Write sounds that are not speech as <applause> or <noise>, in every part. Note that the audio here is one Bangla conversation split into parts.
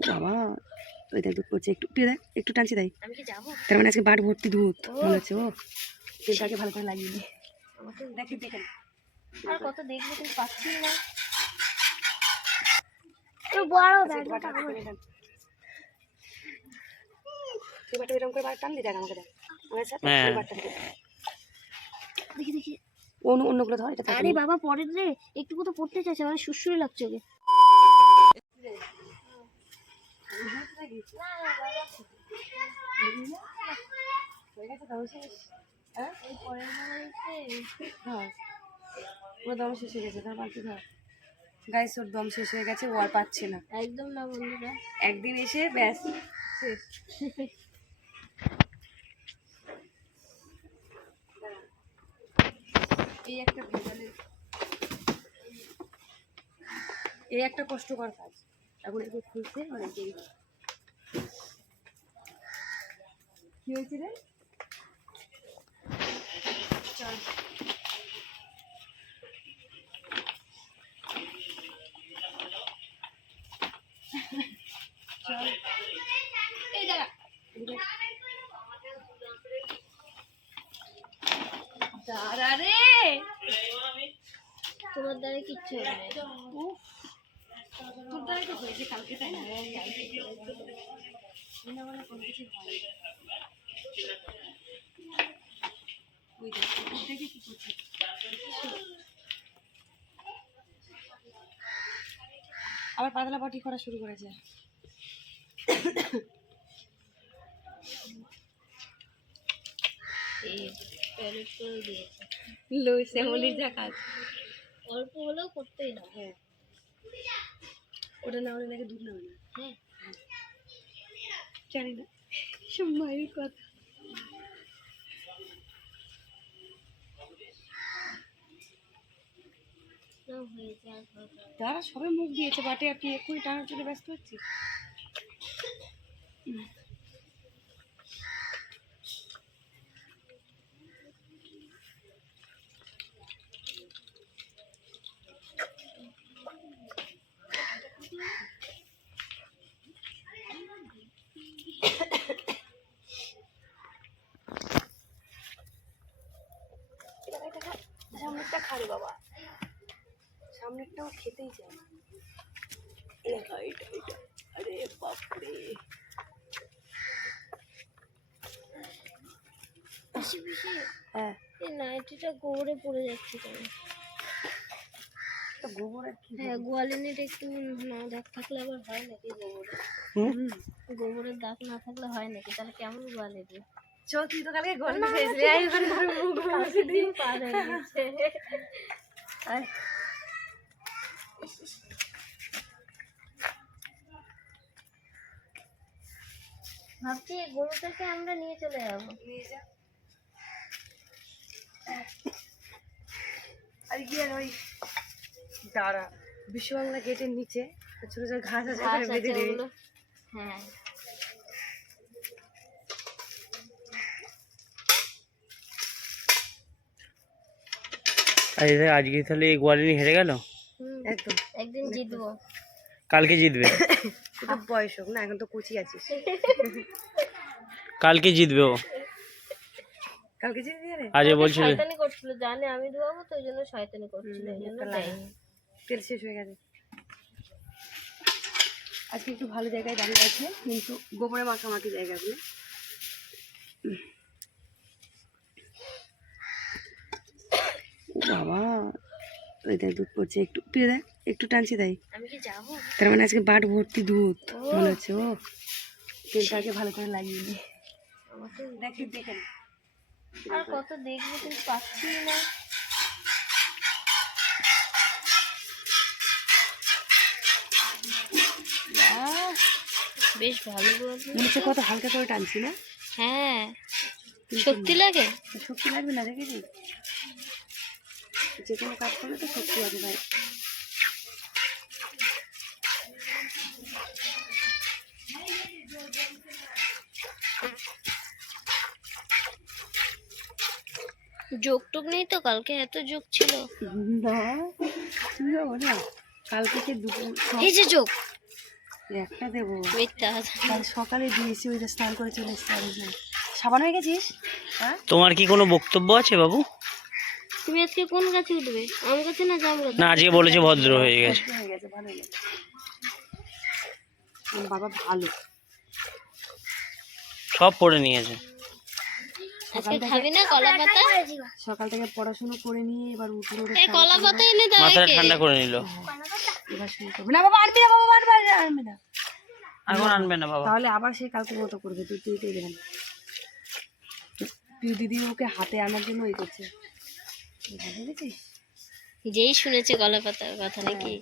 বাবা ওই দেখ দুধ পড়ছে একটু তুই দেখ একটু টানছি তাই আমি কি যাব? তার মানে আজকে বাট ভর্তি দুধ। মনে হচ্ছে ও। তেলটাকে ভালো করে লাগিয়ে আমাকে দেখি দেখেন আর কত দেখব তুমি পাচ্ছি না। বড় আচ্ছা, করে টান। এরকম করে বাট টানলি দেখ আমাকে দেখ। আমার সাথে হ্যাঁ। দিয়ে। দেখি দেখি। অন্য অন্যগুলো ধর এটা আরে বাবা পরে রে একটু কোথাও পড়তে চাইছে মানে সুসুরি লাগছে ওকে। দম শেষ হ্যাঁ ওর দম শেষ হয়ে গেছে তার বাকি ধর গাইস ওর দম শেষ হয়ে গেছে ও আর পাচ্ছে না। একদম না বন্ধুরা। একদিন এসে ব্যাস শেষ। এই একটা ভেজালের এই একটা কষ্টকর কাজ। এখন এগুলো খুলতে অনেক দেরি। কি হয়েছে রে? চল দাঁড়া রে তোমার দ্বারা কিচ্ছু হবে কালকে তাই না কোনো কিছু হয়। ওই দেখ, কি করছে? আবার পাতলা পাটি করা শুরু করেছে। লই শ্যামলির যা কাজ। অল্প হলেও করতেই হবে। হ্যাঁ। ওটা না হলে নাকি দুধ নেবে না। হ্যাঁ। জানি না। সব মায়ের কথা। তারা সবে মুখ দিয়েছে বাটে আর তুই এক্ষুনি টানার জন্য ব্যস্ত সামনেরটা খারে বাবা। সামনেরটাও খেতেই চায় এটা এটা এটা আরে বাপরে। পিসি পিসি হ্যাঁ। এই নাইটিটা গোবরে পড়ে যাচ্ছে কেন? তো গোবর হ্যাঁ একটু না দাগ থাকলে আবার হয় নাকি গোবরে? গোবরের দাগ না থাকলে হয় নাকি? তাহলে কেমন গোয়ালিনি? চ তুই তো কালকে খেয়েছিলি? আই ওখানে মুখ ভাবছি গরুটাকে আমরা নিয়ে চলে যাব। নিয়ে যা। আর গিয়ে ওই দাঁড়া বিশ্ববাংলা গেটের নিচে ছোট ছোট ঘাস আছে ঘাস আছে বেঁধে দিবি হ্যাঁ। আজকে তাহলে এই গোয়ালিনী হেরে গেল? একদম। একদিন জিতবো। কালকে জিতবে। <coughs> একটু বয়স হোক না এখন তো কুচি আছিস। কালকে জিতবে ও। কালকে রে আজ বলছিল শয়তানি করছিল জানে আমি ধোয়াবো তো ওই জন্য শয়তানি করছিল হুম, ওই জন্য একটা লাগা। দেয়নি। তেল শেষ হয়ে গেছে। আজকে একটু ভালো জায়গায় দাঁড়িয়ে আছে কিন্তু গোবরে মাখামাখি জায়গাগুলো। ও বাবা। ওই দেখ দুধ পড়ছে একটু। তুই দেখ একটু টানছি তাই। তার মানে আজকে বাট ভর্তি দুধ। মনে হচ্ছে ও। তেলটাকে ভালো করে লাগিয়ে নি। দেখি দেখেন আর কত দেখব কিন্তু পাচ্ছি না। বাহ, বেশ ভালো মনে হচ্ছে কত হালকা করে টানছি না? হ্যাঁ। শক্তি লাগে? শক্তি লাগবে না দেখেছি যে কোনো কাজ করলে তো শক্তি হবে ভাই। যোগ টোক নেই তো? কালকে এত যোগ ছিল। না তুই যাব না কালকে সে দুপুর এই যে যোগ। একটা দেবো। মিথ্যা কাল সকালে দিয়েছি ওই যে স্নান করে চলে এসেছি সাবান হয়ে গেছিস? হ্যাঁ? তোমার কি কোনো বক্তব্য আছে বাবু? তুমি আজকে কোন গাছে উঠবে আম গাছে না জাম গাছে না আজকে বলেছে ভদ্র হয়ে গেছে হয়ে গেছে ভালো আমার বাবা ভালো সব পড়ে নিয়েছে আজকে খাবি না কলা পাতা সকাল থেকে পড়াশোনা করে নিয়ে এবার উঠল এই কলা পাতা এনে দাও মাথাটা ঠান্ডা করে নিল এবার শুরু করবে না বাবা আনবি না বাবা আনবি না এখন আনবে না বাবা তাহলে আবার সে কালকে মতো করবে তুই তুই তুই দিদি ওকে হাতে আনার জন্য ওই করছে যেই শুনেছে গলা পাতার কথা নাকি?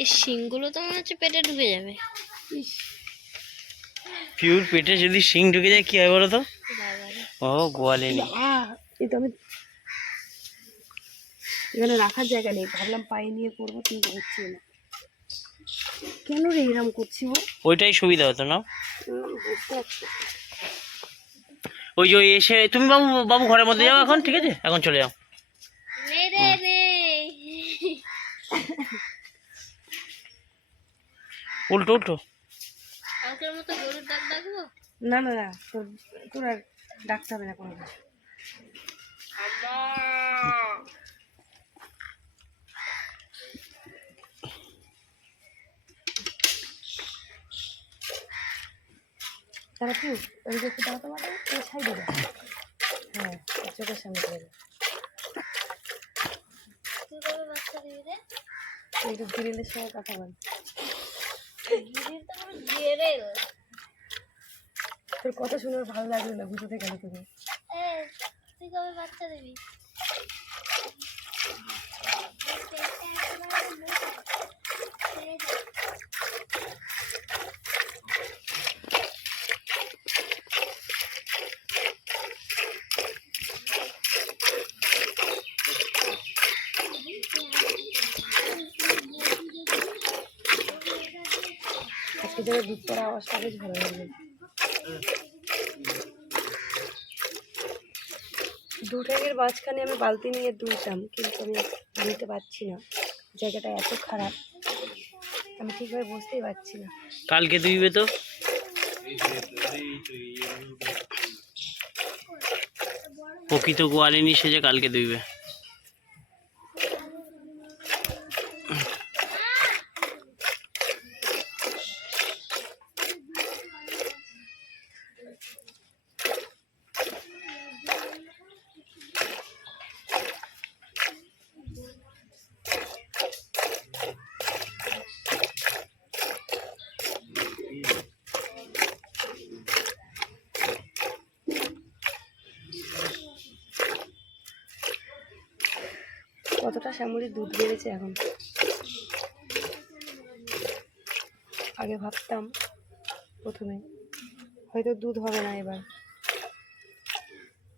এই শিংগুলো তো মনে হচ্ছে পেটে ঢুকে যাবে। পিউর পেটে যদি শিং ঢুকে যায় কি হয় বলো তো? ও গোয়ালিনি আহ এই তো আমি এখানে রাখার জায়গা নেই। ভাবলাম পায়ে নিয়ে করব কিন্তু হচ্ছে না। কেন রে এরম করছি ও ওইটাই সুবিধা হতো না বুঝতে পারছি। ওই যে ওই এসে তুমি বাবু বাবু ঘরের মধ্যে যাও এখন ঠিক আছে? এখন চলে যাও। নেই উল্টো উল্টো। না না না তোর তোর আর ডাকতে হবে না কোনো তারা কি ওই যে একটু দাঁড়াতে পারবে ওই সাইডে হ্যাঁ চোখের সামনে করে একটু গ্রিলের সঙ্গে কথা বল। তোর কথা শুনে ভালো লাগল না বুঝতে গেলে তুমি। তুই কবে বাচ্চা দিবি? আজকে যাবে দুধ পড়া আওয়াজটা বেশ ভালো লাগবে। দু ট্যাঙ্কের মাঝখানে আমি বালতি নিয়ে দুলতাম, কিন্তু আমি দুলতে পারছি না জায়গাটা এত খারাপ। আমি ঠিকভাবে বুঝতেই পারছি না। কালকে দুইবে তো প্রকৃত গোয়ালিনি সেজে কালকে দুইবে। কতটা শ্যামলির দুধ বেড়েছে এখন? আগে ভাবতাম প্রথমে। হয়তো দুধ হবে না এবার।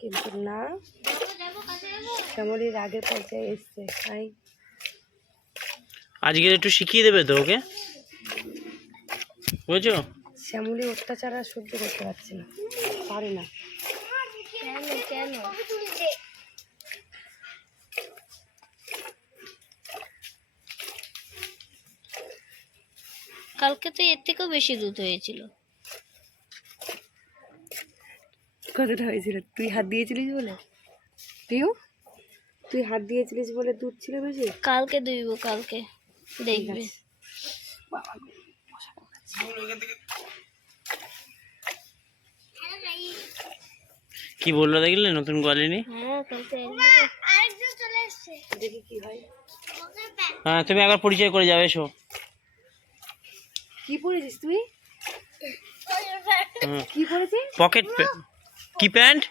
কিন্তু না শ্যামলির আগে পর্যায়ে এসছে তাই। আজকে একটু শিখিয়ে দেবে তো ওকে? বুঝছ? শ্যামলি অত্যাচার আর সহ্য করতে পারছে না। পারে না। কেন কেন? কালকে তো এর থেকেও বেশি দুধ হয়েছিল। কতটা হয়েছিল? তুই হাত দিয়েছিলিস বলে? পিউ তুই হাত দিয়েছিলিস বলে দুধ ছিল বেশি? কালকে দুইব কালকে। দেখবি। কি বলল দেখলে নতুন গোয়ালিনি হ্যাঁ কালকে দেখি কি হয়। হ্যাঁ তুমি একবার পরিচয় করে যাবে এসো। কি পরেছিস তুই? কি পরেছিস? পকেট কি প্যান্ট?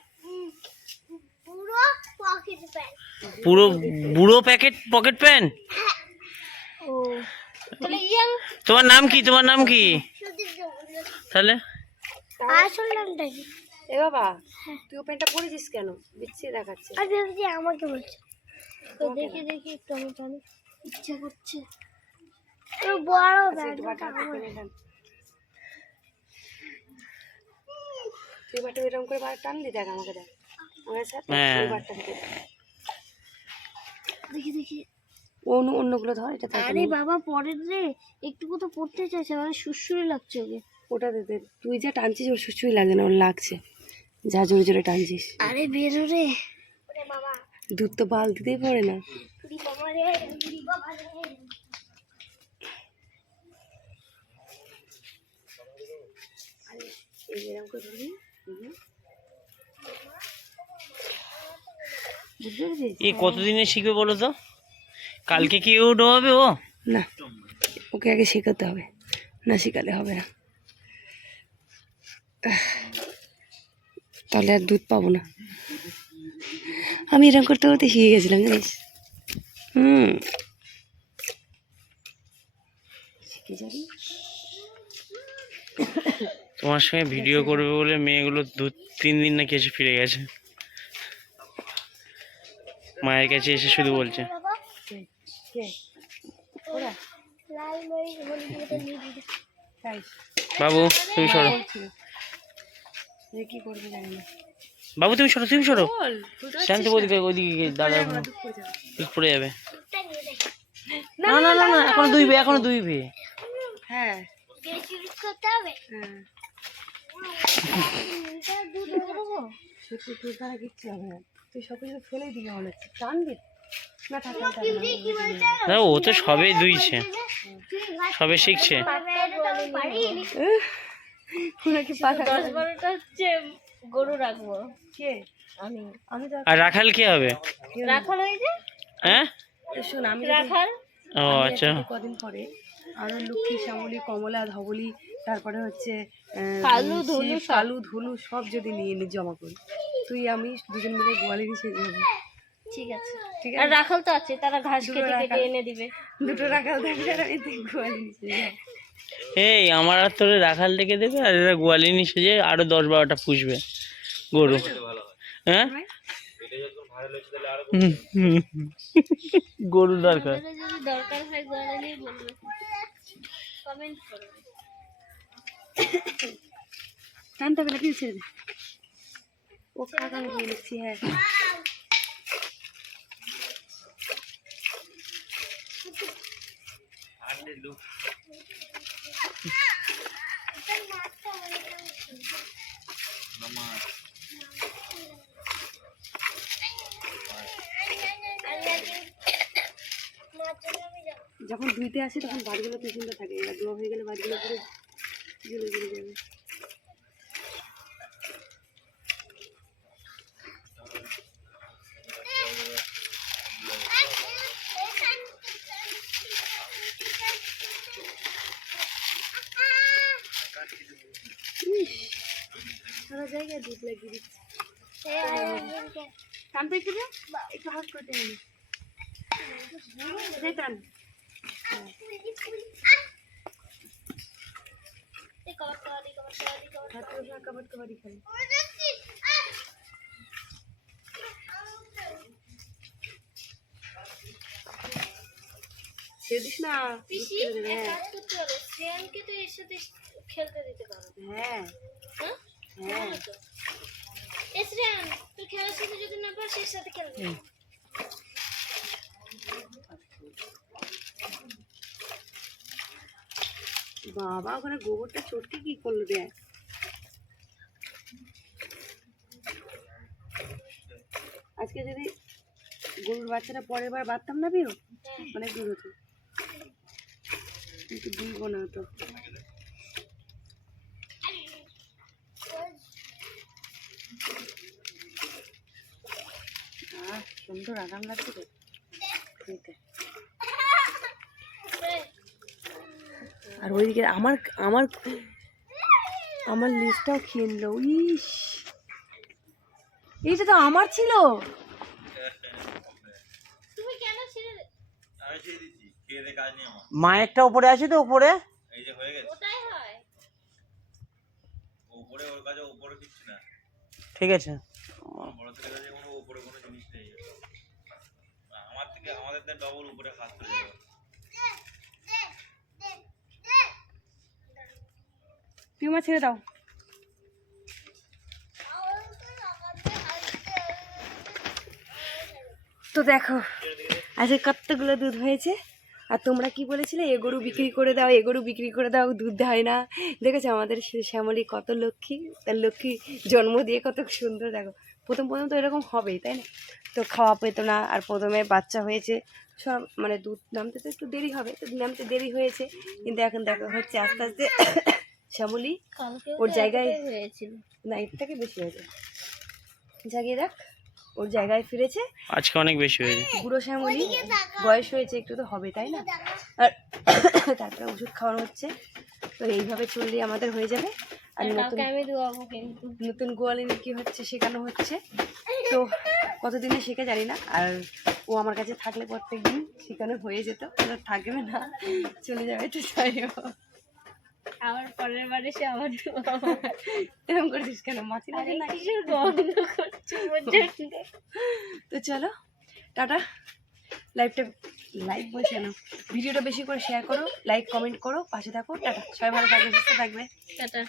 পুরো বুড়ো প্যাকেট পকেট প্যান্ট ও। তোমার নাম কি? তোমার নাম কি? তাহলে? আসল নামটা কি? এ বাবা তুই ও প্যান্টটা পরেছিস কেন? বিচ্ছিরি দেখাচ্ছে। আর আমাকে বলছে। তো দেখি দেখি একটু আমি ইচ্ছা করছে। বড় আচ্ছা, টান। তুই বাটা এরকম করে বার টানলি দেখ আমাকে দেখ। আমার সাথে হ্যাঁ। দে। দেখি দেখি। অন্য অন্যগুলো ধর এটা আরে বাবা পরের রে একটুকু তো পড়তে চাইছে মানে লাগছে ওকে। ওটা দে দে। তুই যা টানছিস ওর সুচুই লাগে না ওর লাগছে। যা জোরে জোরে টানছিস। আরে বেরো রে। বাবা দুধ তো বালতিতেই পড়ে না। বাবা রে বাবা রে। এই এরকম করে এ কতদিনে শিখবে বলো তো? কালকে কি ও ডোবাবে ও? না ওকে আগে শেখাতে হবে। না শেখালে হবে না। তাহলে আর দুধ পাবো না। আমি এরকম করতে করতে শিখে গেছিলাম জানিস? হুম। শিখে যাবি? তোমার সঙ্গে ভিডিও করবে বলে মেয়েগুলো দু তিন দিন নাকি এসে ফিরে গেছে। মায়ের কাছে এসে শুধু বলছে। বাবা তুমি সরো। বাবু তুমি সরো তুমি সরো। শান্তি ওদিকে ওইদিকে দাদা পড়ে যাবে। ঠিক পড়ে যাবে। দুধটা না না না না এখনও দুইবে এখনও দুইবে হ্যাঁ। ও তো সবে দুইছে। সবে শিখছে। গরু রাখব আর রাখাল কে হবে? রাখাল হয়ে? যে হ্যাঁ শোন আমি রাখাল? ও আচ্ছা। কদিন পরে আরও লক্ষ্মী শ্যামলী কমলা ধবলি তারপরে হচ্ছে কালু, ধুলু সব। কালু ধুলু সব যদি নিয়ে নি জমা করি তুই আমি দুজন মিলে গোয়ালি দিয়ে সেজে যাব। ঠিক আছে। ঠিক আর আছে? রাখাল তো আছে তারা ঘাস কেটে কেটে এনে দিবে। দুটো রাখাল থাকবে আর আমি তুই সেজে এই আমার আর তোরে রাখাল ডেকে দেবে আর এরা গোয়ালিনী সেজে আরও দশ বারোটা পুষবে গরু। হ্যাঁ। গরু দরকার। দরকার হয় বলবে। কমেন্ট করবে। টানতে হবে না কি ছেড়ে দে ও কাকা আমি দিয়ে নিচ্ছি হ্যাঁ যখন ধুইতে আসে তখন বাড়িগুলো পেছনটা থাকে। এবার ধোয়া হয়ে গেলে বাড়িগুলো পুরো জ্বলে জ্বলে যাবে সারা জায়গায় দুধ লাগিয়ে দিচ্ছে। টানতে একটু একটু হাত করে টেনে টান। না শ্রেয়ানকে তো এর সাথে খেলতে দিতে পারো হ্যাঁ। হ্যাঁ। শ্রেয়ান তুই খেলার সাথে যদি না পারিস এর সাথে খেলবি। বাবা ওখানে গোবরটা চটকে কি করল দেখ। আজকে যদি গরুর বাচ্চাটা পরের বার বাঁধতাম না বিও অনেক দূর হতো। কিন্তু দুইব না তো আহ সুন্দর আরাম লাগছে তো। খেতে আর ওইদিকে আমার আমার আমার লিস্টটাও খেয়ে নিল ইস। এইটা তো আমার ছিল। তুমি কেন ছেড়ে মায়েরটা উপরে আছে তো উপরে? হয় ঠিক আছে। পিউমা ছেড়ে দাও। তো দেখো, আজকে কতগুলো দুধ হয়েছে? আর তোমরা কি বলেছিলে? এ গরু বিক্রি করে দাও, এ গরু বিক্রি করে দাও, দুধ হয় না। দেখেছ? আমাদের শ্যামলী কত লক্ষ্মী, তার লক্ষ্মী জন্ম দিয়ে কত সুন্দর। দেখো, প্রথম প্রথম তো এরকম হবেই, তাই না? তো খাওয়া পেতো না, আর প্রথমে বাচ্চা হয়েছে, সব মানে দুধ নামতে তো একটু দেরি হবে, তো নামতে দেরি হয়েছে। কিন্তু এখন দেখো, হচ্ছে আস্তে আস্তে শ্যামলী কালকে ওর জায়গায় হয়েছিল। না এর থেকে বেশি হয়েছে। জাগিয়ে দেখ ওর জায়গায় ফিরেছে। আজকে অনেক বেশি হয়েছে। বুড়ো শ্যামলি বয়স হয়েছে একটু তো হবে তাই না? আর <coughs> তারপরে ওষুধ খাওয়ানো হচ্ছে। তো এইভাবে চললে আমাদের হয়ে যাবে। আর নতুন নতুন গোয়ালিনী কি হচ্ছে শেখানো হচ্ছে। তো কতদিনে শেখে জানি না। আর ও আমার কাছে থাকলে প্রত্যেক দিন শেখানো হয়ে যেত। থাকবে না। চলে যাবে তো তাই আবার পরের বারে সে আবার এরকম করছিস কেন? মাছি লাগে না কিসের বন্ধ করছে? তো চলো টাটা। লাইভটা লাইক বলছে না। ভিডিওটা বেশি করে শেয়ার করো লাইক কমেন্ট করো পাশে থাকো। টাটা। সবাই ভালো থাকবে সুস্থ থাকবে। টাটা।